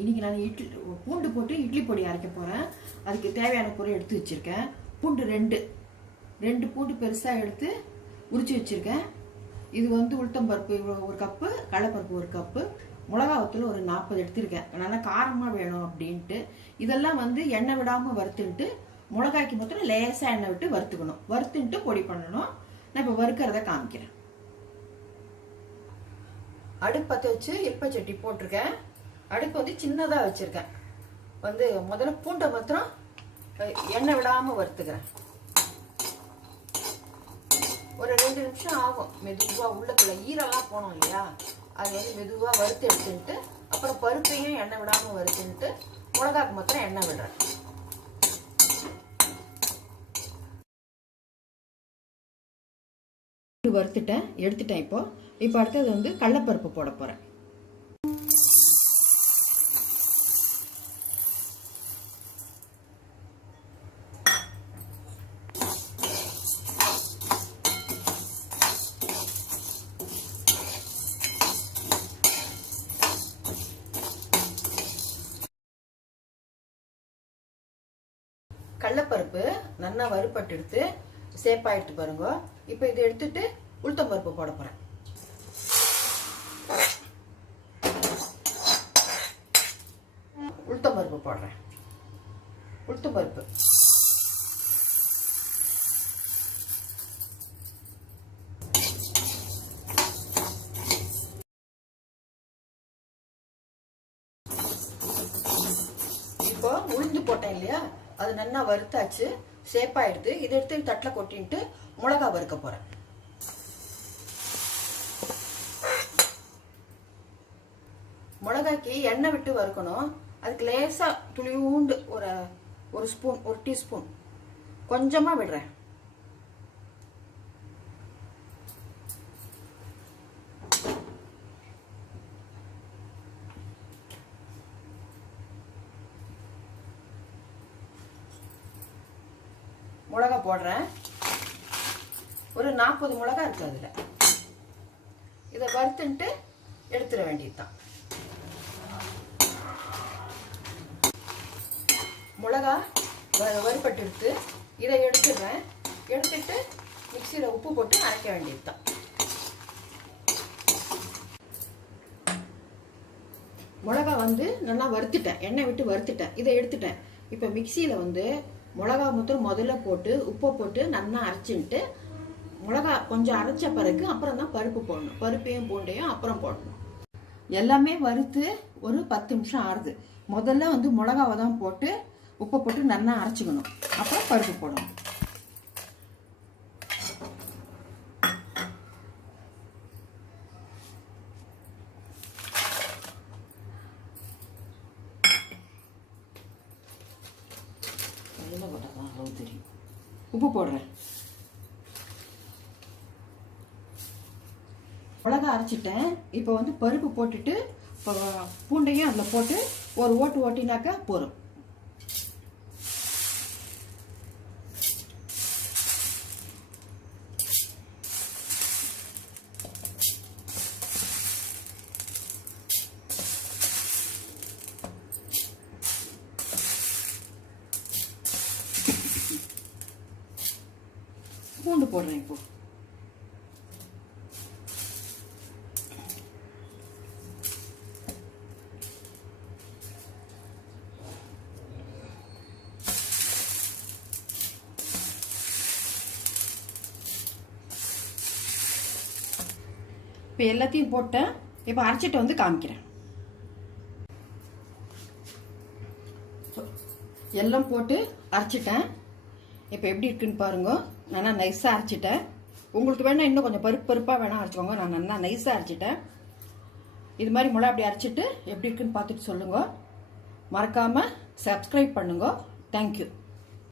இன்னைக்கு நான் பூண்டு போட்டு இட்லி பொடி அரைக்க போகிறேன். அதுக்கு தேவையான பொருள் எடுத்து வச்சுருக்கேன். பூண்டு ரெண்டு பூண்டு பெருசாக எடுத்து உரித்து வச்சுருக்கேன். இது வந்து உளுத்தம்பருப்பு ஒரு கப்பு, கடலைப்பருப்பு ஒரு கப்பு, மிளகா வத்தல் ஒரு 40 எடுத்திருக்கேன். நல்லா காரமாக வேணும் அப்படின்ட்டு. இதெல்லாம் வந்து எண்ணெய் விடாமல் வறுத்துன்ட்டு மிளகாய்க்கு மொத்தம் லேசாக எண்ணெய் விட்டு வறுத்துக்கணும். வறுத்துன்ட்டு பொடி பண்ணணும். நான் இப்போ வறுக்கிறத காமிக்கிறேன். அடுப்பு பற்ற வச்சு இல்ப சட்டி போட்டிருக்கேன். அடுப்பு வந்து சின்னதாக வச்சுருக்கேன். வந்து முதல்ல பூண்டை மாத்திரம் எண்ணெய் விடாமல் வறுத்துக்கிறேன். ஒரு 2 நிமிஷம் ஆகும். மெதுவாக உள்ளக்குள்ள ஈரெல்லாம் போனோம் இல்லையா, அது வந்து மெதுவாக வறுத்து எடுத்துட்டு அப்புறம் பருப்பையும் எண்ணெய் விடாமல் வறுத்துட்டு மிளகாக்கு மாத்திரம் எண்ணெய் விடுறேன். வறுத்துட்டேன், எடுத்துட்டேன். இப்போ அடுத்தது வந்து கடலைப்பருப்பு போட போகிறேன். கடலைப்பருப்பு நல்லா வறுப்பட்டு எடுத்து சேப்பாக எடுத்து பாருங்க. இப்போ இதை எடுத்துட்டு உளுத்தம்பருப்பு போட போகிறேன். உளுத்தம்பருப்பு போடுறேன். உளுத்தம்பருப்பு இப்போ உளுந்து போட்டேன் இல்லையா, அது நல்லா வறுத்தாச்சு, சேப்பாக எடுத்து இதை எடுத்து தட்டில் கொட்டின்ட்டு மிளகா வறுக்க போகிறேன். மிளகாய்க்கு எண்ணெய் விட்டு வறுக்கணும். அதுக்கு லேசாக துளியூண்டு ஒரு ஸ்பூன், ஒரு டீஸ்பூன் கொஞ்சமாக விடுறேன். மிளகா போடுறேன். ஒரு 40 மிளகா இருக்கு அதில். இதை வறுத்துன்ட்டு எடுத்துட வேண்டியதுதான். மிளகா வறுப்பட்டு எடுத்து இதை எடுத்துடுறேன். எடுத்துட்டு மிக்சியில் உப்பு போட்டு அரைக்க வேண்டியதுதான். மிளகா வந்து நல்லா வறுத்துட்டேன், எண்ணெய் விட்டு வறுத்துட்டேன். இதை எடுத்துட்டேன். இப்போ மிக்சியில் வந்து மிளகா முதல்ல போட்டு உப்பை போட்டு நல்லா அரைச்சின்ட்டு மிளகா கொஞ்சம் அரைச்ச பிறகு அப்புறம் தான் பருப்பு போடணும். பருப்பையும் பூண்டையும் அப்புறம் போடணும். எல்லாமே வறுத்து ஒரு 10 நிமிஷம் ஆறுது. முதல்ல வந்து மிளகாவை தான் போட்டு உப்பை போட்டு நல்லா அரைச்சிக்கணும். அப்புறம் பருப்பு போடணும். தெரியும். உப்பு போடுறேன். மிளகா அரைச்சிட்டேன். இப்போ வந்து பருப்பு போட்டுட்டு பூண்டையும் அதில் போட்டு ஒரு ஓட்டினாக்கா போதும். பூண்டு போடுறேன். இப்போ எல்லாத்தையும் போட்டேன். இப்போ அரைச்சிட்டு வந்து காமிக்கிறேன். எல்லாம் போட்டு அரைச்சிட்டேன். இப்போ எப்படி இருக்குன்னு பாருங்க. நல்லா நைஸாக அரைச்சிட்டேன். உங்களுக்கு வேணா இன்னும் கொஞ்சம் பருப்பாக வேணா அரைச்சிக்கோங்க. நான் நல்லா நைஸாக அரைச்சிட்டேன். இது மாதிரி மிளகா அப்படி அரைச்சிட்டு எப்படி இருக்குன்னு பார்த்துட்டு சொல்லுங்க. மறக்காமல் சப்ஸ்கிரைப் பண்ணுங்க. தேங்க்யூ.